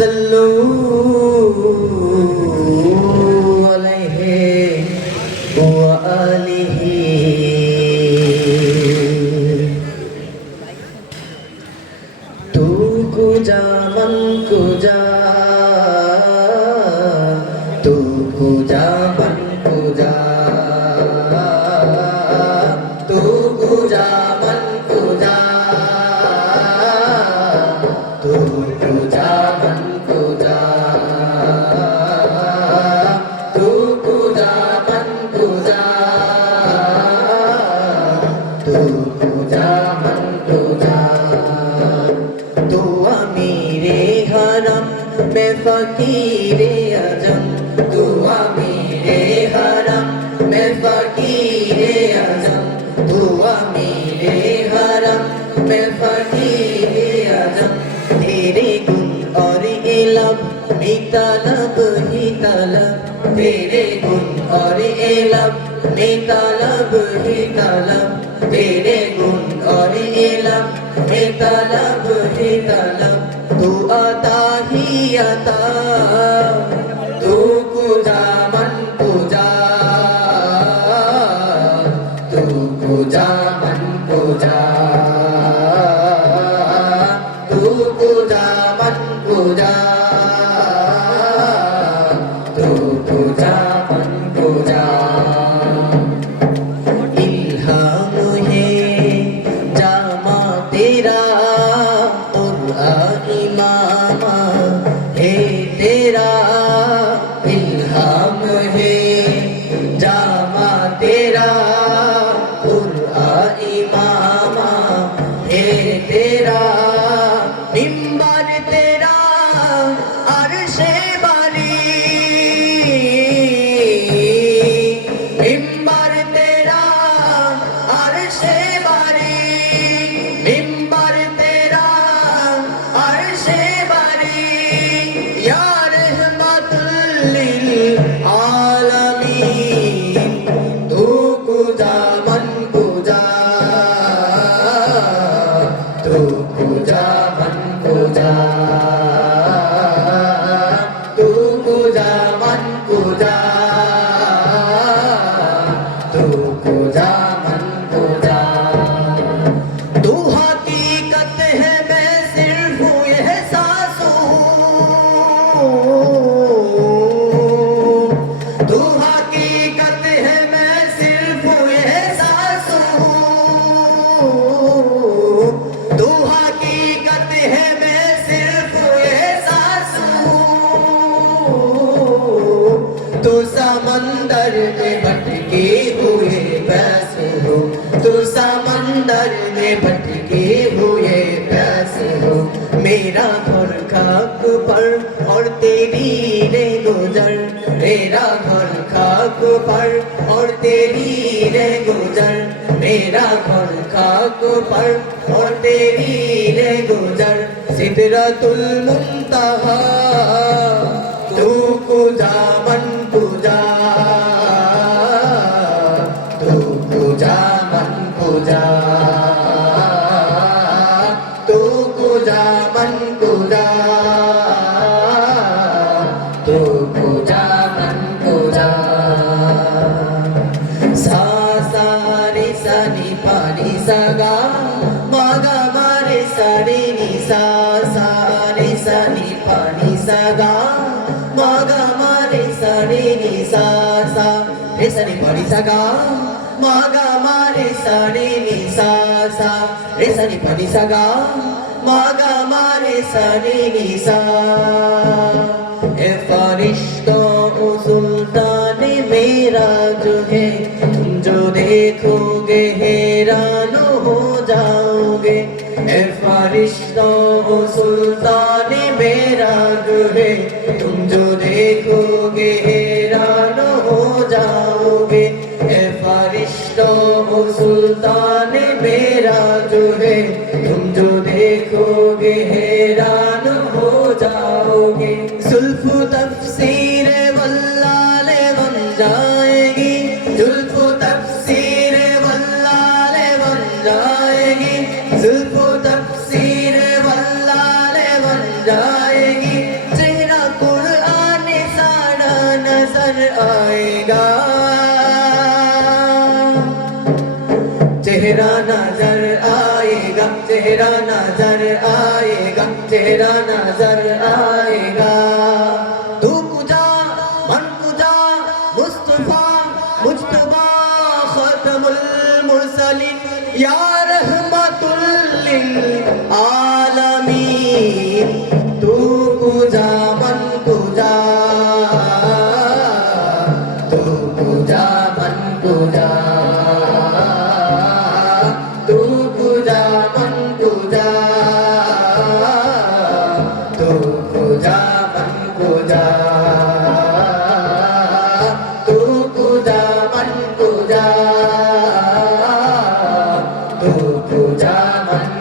सल्लू अलैहि व आलिहि। तू कुजा मन कुजा, तू कुजा मन कुजा, तू कुजा मन कुजा, तू कुजा मन कुजा, तू कुजा मन कुजा, तू कुजा मन कुजा। तू अमीरे हरम मैं फकीरे अजम, तू अमीरे हरम मैं फकीरे अजम, तू अमीरे हरम मैं फकीरे अजम। तेरे गुण और इल्म में तलब ही तलब, तेरे गुण और इल्म में तलब ही तलब, तेरे गुण और इल्म में तलब ही तलब। तू अता ही अता, तू कुजा मन कुजा, तू कुजा मन कुजा, तू कुजा मन कुजा, तू कुजा मन कुजा। इल्हाम है जामा तेरा इमामा है तेरा, इल्हाम है जामा तेरा इमामा है तेरा। मिंबर तेरा अर्शे बारी, मिंबर तेरा अर्शे बारी, मिंबर तेरा अर्शे बारी। या रहमतुल लिल आलमीन, तू कुजा मन कुजा, तू कुजा मन कुजा, तू कुजा मन कुजा, तू कुजा मन कुजा। तू हकीकत है मैं सिर्फ एहसास हूँ, तू हकीकत है मैं सिर्फ एहसास हूँ, तू हकीकत है मैं सिर्फ एहसास हूँ। तू समंदर में भटके हुए प्यास हो, तू समंदर में भटके हुए प्यास हो। मेरा घर खाक पर और तेरी रे गुजर, मेरा घर खाक पर और तेरी रे गुजर, मेरा घर खाक पर और तेरी रे गुजर। सिदरतुल मुंतहा तू कुजा मन कुजा, तू कुजा मन कुजा, तू कुजा मन कुजा, तू कुजा मन कुजा। सा सा रे सा नि पा नि सा गा मा गा मा रे सा रे नि सा सा रे सा नि पा नि सा गा मा गा मा रे सा रे नि सा सा रे सा नि पा नि सा गा मा गा मा रे सा रे नि सा सा रे सा नि पा नि सा गा मा गा मा रे सा रे नि सा। ए फरिश्तों ओ सुल्तान मेरा जो है, तुम जो देखोगे हैरान हो जाओगे। ए फरिश्तों ओ सुल्तान मेरा जो है, तुम जो देखोगे हैरान हो जाओगे। ए फरिश्तों ओ सुल्तान मेरा जो है, तुम जो देखोगे हैरान हो जाओगे। जुल्फ़ तफ़सीर वल्लाले बन जाएगी, जुल्फ़ तफ़सीर वल्लाले बन जाएगी, जुल्फ़ तफ़सीर वल्लाले बन जाएगी चेहरा कुरान सारा नजर आएगा चेहरा नजर आएगा चेहरा नजर आएगा चेहरा नजर आएगा तू कुजा मन कुजा मुस्तफा मुज्तबा खतमुल मुरसलीन या रहमतुल लिल आलमीन तू कुजा मन कुजा तू कुजा मन कुजा तू कुजा मन कुजा तू कुजा मन कुजा तू कुजा मन कुजा तू कुजा मन